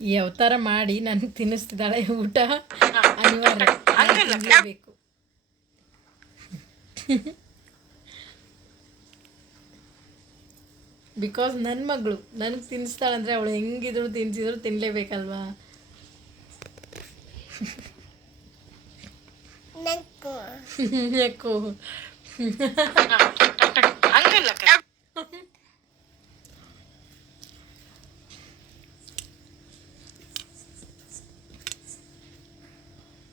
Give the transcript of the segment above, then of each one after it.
ಈ ಅವತಾರ ಮಾಡಿ ನನಗೆ ತಿನ್ನಿಸ್ತಿದ್ದಾಳೆ ಊಟ ಅನಿವಾರ್ಯ ತಿನ್ನಲೇಬೇಕು. ಬಿಕಾಸ್ ನನ್ನ ಮಗಳು ನನಗೆ ತಿನ್ನಿಸ್ತಾಳಂದರೆ ಅವಳು ಹೆಂಗಿದ್ರು ತಿನ್ಸಿದ್ರು ತಿನ್ನಲೇಬೇಕಲ್ವಾ. ಯಾಕೋ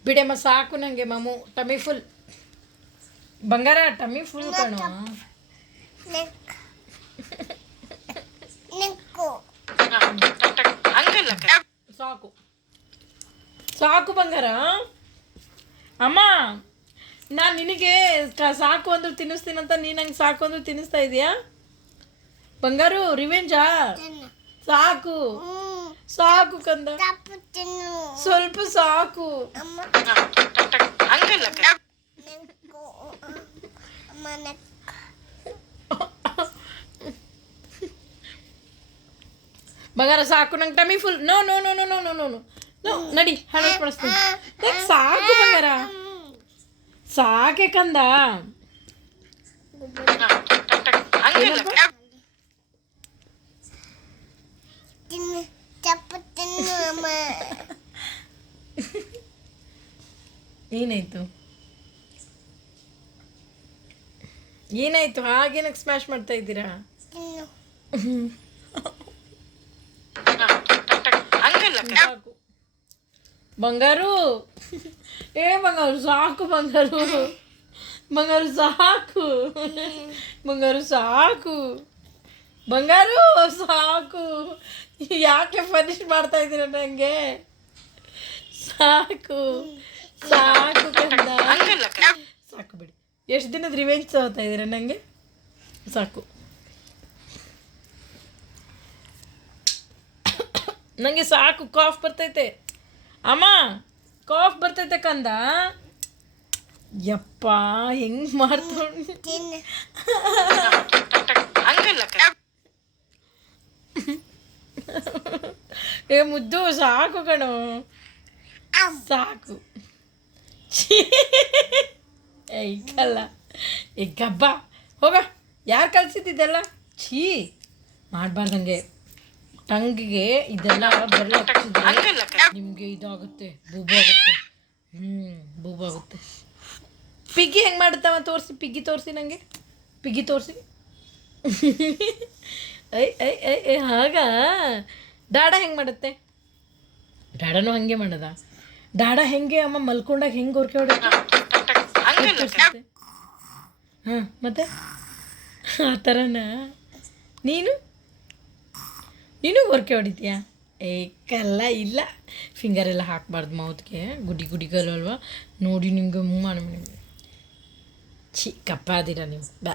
ಬಿಡಮ್ಮ ಸಾಕು ನನಗೆ ಮಾಮು. ಟಮಿ ಫುಲ್ ಬಂಗಾರ, ಟಮಿ ಫುಲ್ ಕಣೋ. ಸಾಕು ಸಾಕು ಬಂಗಾರ. ಅಮ್ಮ ನಾನು ನಿನಗೆ ಸಾಕು ಅಂದ್ರೆ ತಿನ್ನಿಸ್ತೀನಂತ ನೀನು ನಂಗೆ ಸಾಕು ಅಂದ್ರೆ ತಿನ್ನಿಸ್ತಾ ಇದೀಯಾ ಬಂಗಾರು? ರಿವೆಂಜಾ? ಸಾಕು ಸಾಕು ಕಂದ, ಸ್ವಲ್ಪ ಸಾಕು. ಬಂಗಾರ ಸಾಕು, ನಂಗೆ tummy full. No no no no no no no no ನಡಿ, ಹಣ ಪಡಿಸ್ತೀನಿ. ಸಾಕು ಬಂಗಾರ, ಸಾಕೆ ಕಂದ. ಏನಾಯ್ತು ಏನಾಯ್ತು? ಹಾಗೇನಕ್ಕೆ ಸ್ಮ್ಯಾಶ್ ಮಾಡ್ತಾ ಇದ್ದೀರಾ? ಸಾಕು ಬಂಗಾರು, ಬಂಗಾರು ಸಾಕು ಬಂಗಾರು, ಬಂಗಾರು ಸಾಕು, ಬಂಗಾರು ಸಾಕು, ಬಂಗಾರು ಸಾಕು. ಯಾಕೆ ಫನಿಷ್ ಮಾಡ್ತಾ ಇದ್ದೀರ ನನಗೆ? ಸಾಕು ಸಾಕು ಕಂದ, ಸಾಕು ಬಿಡಿ. ಎಷ್ಟು ದಿನದ ರಿವೆಂಜ್ ತಗೋತಾ ಇದ್ದೀರ ನನಗೆ? ಸಾಕು. ನನಗೆ ಸಾಕು, ಕಾಫ್ ಬರ್ತೈತೆ ಅಮ್ಮ, ಕಾಫ್ ಬರ್ತೈತೆ ಕಂದ. ಯಪ್ಪ ಹೆಂಗ್ ಮಾಡ್ಕೊಂಡು ಮುದ್ದು. ಸಾಕು ಕಣೋ, ಸಾಕು. ಏಕಲ್ಲ ಗಬ್ಬ ಹೋಗ. ಯಾರು ಕಲಿಸಿದ್ದೆಲ್ಲ? ಛೀ ಮಾಡಬಾರ್ದಂಗೆ. ಟಂಗಿಗೆ ಇದೆಲ್ಲ ಬೆಲ್ಲ ನಿಮಗೆ ಇದಾಗುತ್ತೆ, ಬೂಬಾಗುತ್ತೆ. ಬೂಬಾಗುತ್ತೆ. ಪಿಗ್ಗಿ ಹೆಂಗೆ ಮಾಡುತ್ತವ ತೋರಿಸಿ, ಪಿಗ್ಗಿ ತೋರಿಸಿ ನನಗೆ, ಪಿಗ್ಗಿ ತೋರಿಸಿ. ಐ ಐ ಐ ಐ ಹಾಗ. ಡಾಡ ಹೆಂಗೆ ಮಾಡುತ್ತೆ? ಡಾಡನೂ ಹಾಗೆ ಮಾಡೋದ? ಡಾಡ ಹೆಂಗೆ ಅಮ್ಮ ಮಲ್ಕೊಂಡಾಗ ಹೆಂಗೆ ಹೊರ್ಕೆ ಹೊಡುತ್ತೆ? ಹಾಂ ಮತ್ತೆ ಆ ಥರನ ನೀನು ಹೊರ್ಕೆ ಹೊಡಿತೀಯಾ? ಏಕಲ್ಲ ಇಲ್ಲ, ಫಿಂಗರ್ ಎಲ್ಲ ಹಾಕಬಾರ್ದು ಮೌತ್ಗೆ, ಗುಡಿ ಗುಡಿಗಲ್ವ ನೋಡಿ ನಿಮ್ಗೆ. ನಿಮಗೆ ಛೀ ಕಪ್ಪಾದಿರ ನೀವು. ಬಾ